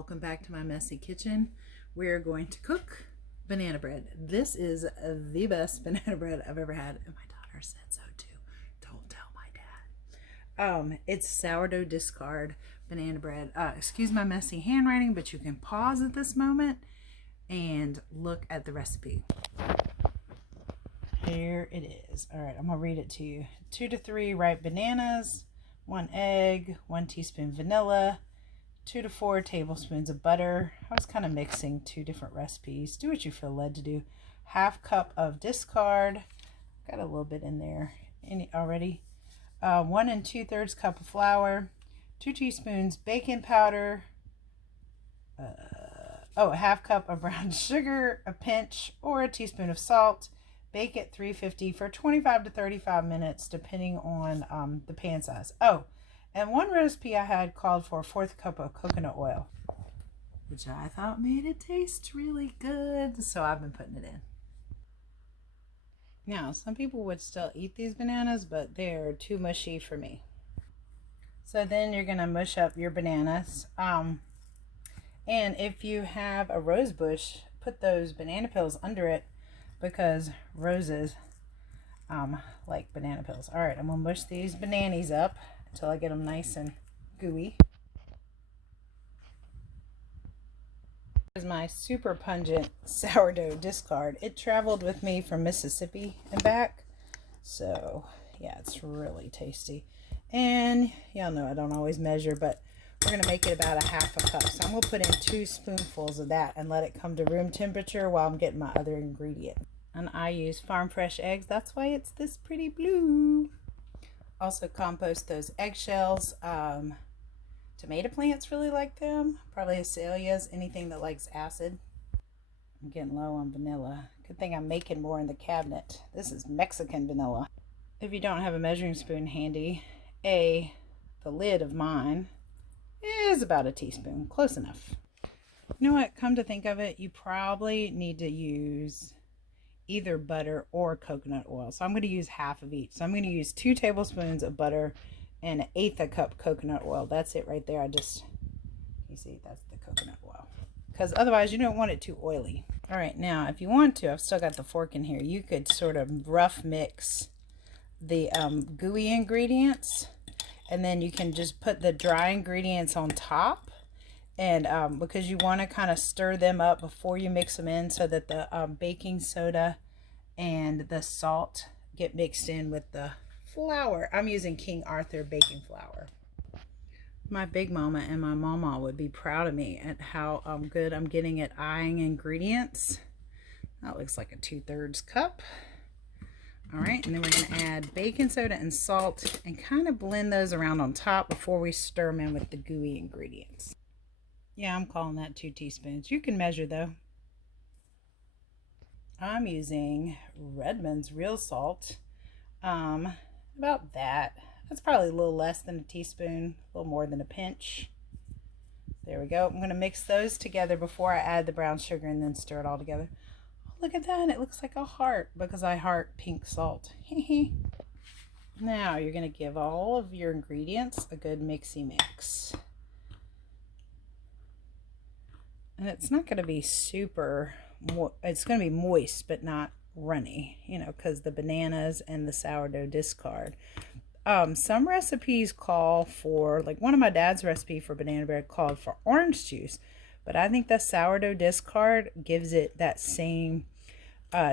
Welcome back to my messy kitchen. We're going to cook banana bread. This is the best banana bread I've ever had, and my daughter said so too. Don't tell my dad. It's sourdough discard banana bread. Excuse my messy handwriting, but you can pause at this moment and look at the recipe. Here it is. All right, I'm gonna read it to you. 2 to 3 ripe bananas, 1 egg, 1 teaspoon vanilla, 2 to 4 tablespoons of butter. I was kind of mixing 2 different recipes. Do what you feel led to do. Half cup of discard. Got a little bit in there already. 1 2/3 cup of flour. 2 teaspoons baking powder. A half cup of brown sugar, a pinch or a teaspoon of salt. Bake at 350 for 25 to 35 minutes, depending on the pan size. Oh, and one recipe I had called for a 1/4 cup of coconut oil, which I thought made it taste really good, so I've been putting it in. Now, some people would still eat these bananas, but they're too mushy for me. So then you're going to mush up your bananas. And if you have a rose bush, put those banana peels under it, because roses like banana peels. All right, I'm going to mush these bananas up until I get them nice and gooey. This is my super pungent sourdough discard. It traveled with me from Mississippi and back. So, yeah, it's really tasty. And y'all know I don't always measure, but we're going to make it about a 1/2 cup. So I'm going to put in 2 spoonfuls of that and let it come to room temperature while I'm getting my other ingredient. And I use farm fresh eggs. That's why it's this pretty blue. Also compost those eggshells. Tomato plants really like them. Probably azaleas, anything that likes acid. I'm getting low on vanilla. Good thing I'm making more in the cabinet. This is Mexican vanilla. If you don't have a measuring spoon handy, the lid of mine is about a teaspoon. Close enough. You know what? Come to think of it, you probably need to use either butter or coconut oil. So I'm going to use half of each. So I'm going to use 2 tablespoons of butter and 1/8 cup coconut oil. That's it right there. You see, that's the coconut oil. Because otherwise you don't want it too oily. All right, now if you want to, I've still got the fork in here. You could sort of rough mix the gooey ingredients, and then you can just put the dry ingredients on top. And because you want to kind of stir them up before you mix them in, so that the baking soda and the salt get mixed in with the flour. I'm using King Arthur baking flour. My big mama and my mama would be proud of me at how good I'm getting at eyeing ingredients. That looks like a 2/3 cup. All right, and then we're going to add baking soda and salt and kind of blend those around on top before we stir them in with the gooey ingredients. Yeah, I'm calling that 2 teaspoons. You can measure though. I'm using Redmond's real salt. About that. That's probably a little less than a teaspoon, a little more than a pinch. There we go. I'm going to mix those together before I add the brown sugar and then stir it all together. Oh, look at that. It looks like a heart because I heart pink salt. Now you're going to give all of your ingredients a good mixy mix. And it's not going to be super, it's going to be moist, but not runny, you know, because the bananas and the sourdough discard. Some recipes call for, like one of my dad's recipe for banana bread called for orange juice, but I think the sourdough discard gives it that same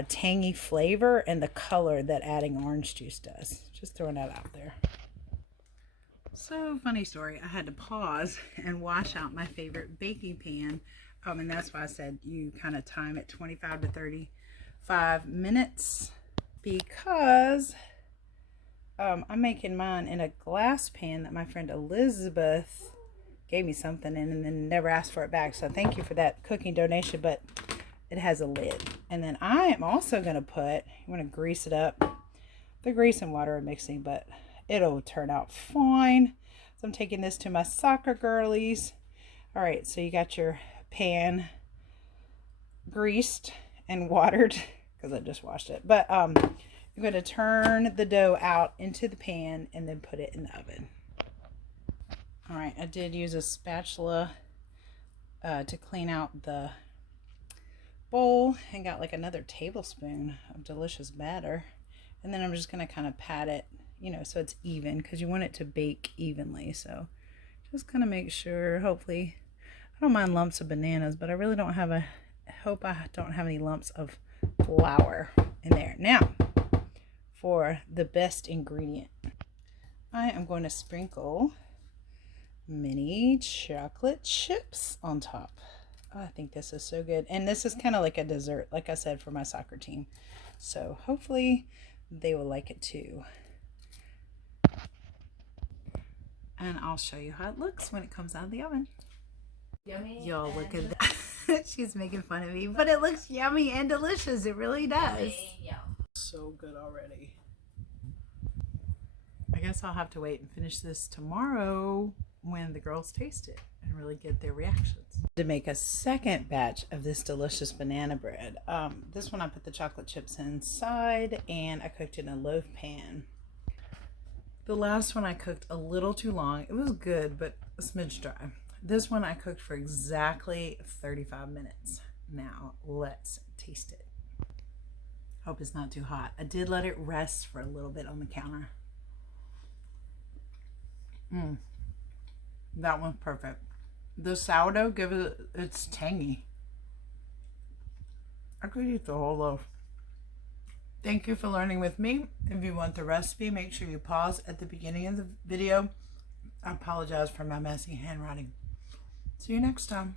tangy flavor and the color that adding orange juice does. Just throwing that out there. So, funny story, I had to pause and wash out my favorite baking pan. And that's why I said you kind of time it 25 to 35 minutes, because I'm making mine in a glass pan that my friend Elizabeth gave me something in and then never asked for it back. So thank you for that cooking donation, but it has a lid. And then I am also going to put, you want to grease it up. The grease and water are mixing, but it'll turn out fine. So I'm taking this to my soccer girlies. All right, so you got your pan greased and watered because I just washed it, but I'm going to turn the dough out into the pan and then put it in the oven. All right, I did use a spatula to clean out the bowl and got like another tablespoon of delicious batter. And then I'm just going to kind of pat it, you know, so it's even, because you want it to bake evenly. So just kind of make sure, hopefully, I don't mind lumps of bananas, but I really don't have hope I don't have any lumps of flour in there. Now, for the best ingredient, I am going to sprinkle mini chocolate chips on top. Oh, I think this is so good. And this is kind of like a dessert, like I said, for my soccer team. So hopefully they will like it too. And I'll show you how it looks when it comes out of the oven. Yummy. Y'all look at that. She's making fun of me, but it looks yummy and delicious. It really does. So good already. I guess I'll have to wait and finish this tomorrow when the girls taste it and really get their reactions. To make a second batch of this delicious banana bread, this one I put the chocolate chips inside and I cooked it in a loaf pan. The last one I cooked a little too long. It was good, but a smidge dry. This one I cooked for exactly 35 minutes. Now let's taste it. Hope it's not too hot. I did let it rest for a little bit on the counter. That one's perfect. The sourdough it's tangy. I could eat the whole loaf. Thank you for learning with me. If you want the recipe, make sure you pause at the beginning of the video. I apologize for my messy handwriting. See you next time.